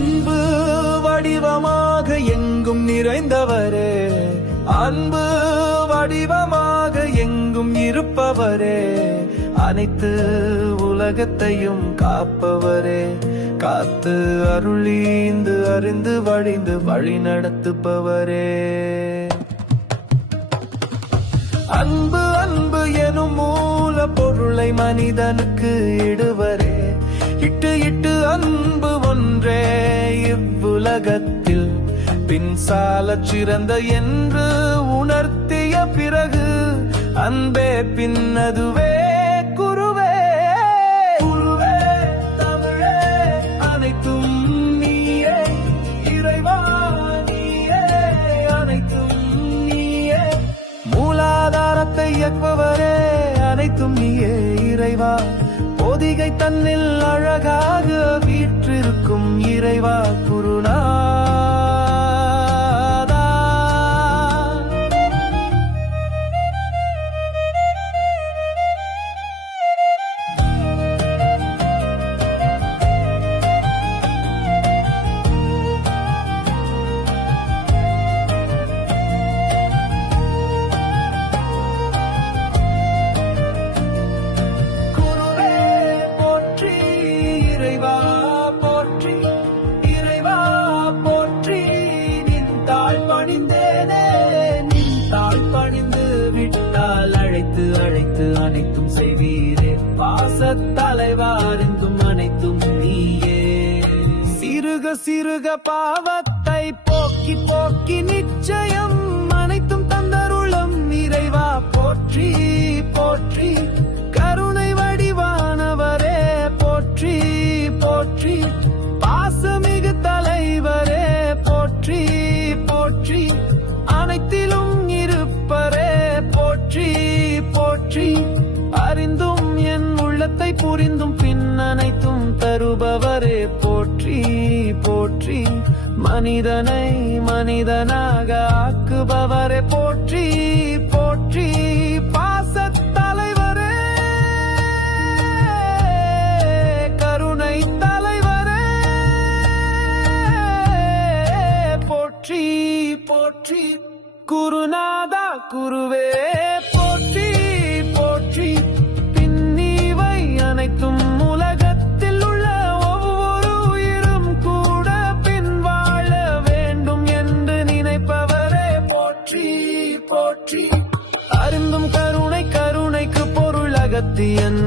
அன்பு வடிவமாக எங்கும் நிறைந்தவரே. அன்பு வடிவமாக எங்கும் இருப்பவரே. அனைத்து உலகத்தையும் காப்பவரே. காத்து அருளீந்து அறிந்து வழிந்து வழி நடத்துப்பவரே அன்பு அன்பு எனும் மூல பொருளை மனிதனுக்கு இடுவரே. இட்டு இட்டு அன்பு ஒன்றே இவ்வுலகத்தில். பின் சிறந்த என்று உணர்த்திய பிறகு அன்பே பின்னதுவே குருவே. குருவே தமிழே அனைத்தும் நீயே. இறைவா நீயே அனைத்தும் நீயே. மூலாதாரத்தை இயக்குபவரே அனைத்தும் நீயே. இறைவா பொதிகை தன்னில் அழகாக இறைவா குருநாதா அழைத்து அழைத்து அனைத்தும் செய்வீரே. பாசத் தலைவாரெங்கும் அனைத்தும் நீயே. சிறுக சிறுக பாவத்தை போக்கி போக்கி நிச்சயம் புரிந்தும் பின் அனைத்தும் தருபவரே. போற்றி போற்றி. மனிதனை மனிதனாக ஆக்குபவரே. போற்றி போற்றி. பாசத் தலைவரே கருணை தலைவரே. போற்றி போற்றி. குருநாதா குருவே. போற்றி போற்றி. அருந்தும் கருணை கருணைக்கு பொருள் அகத்தியன்.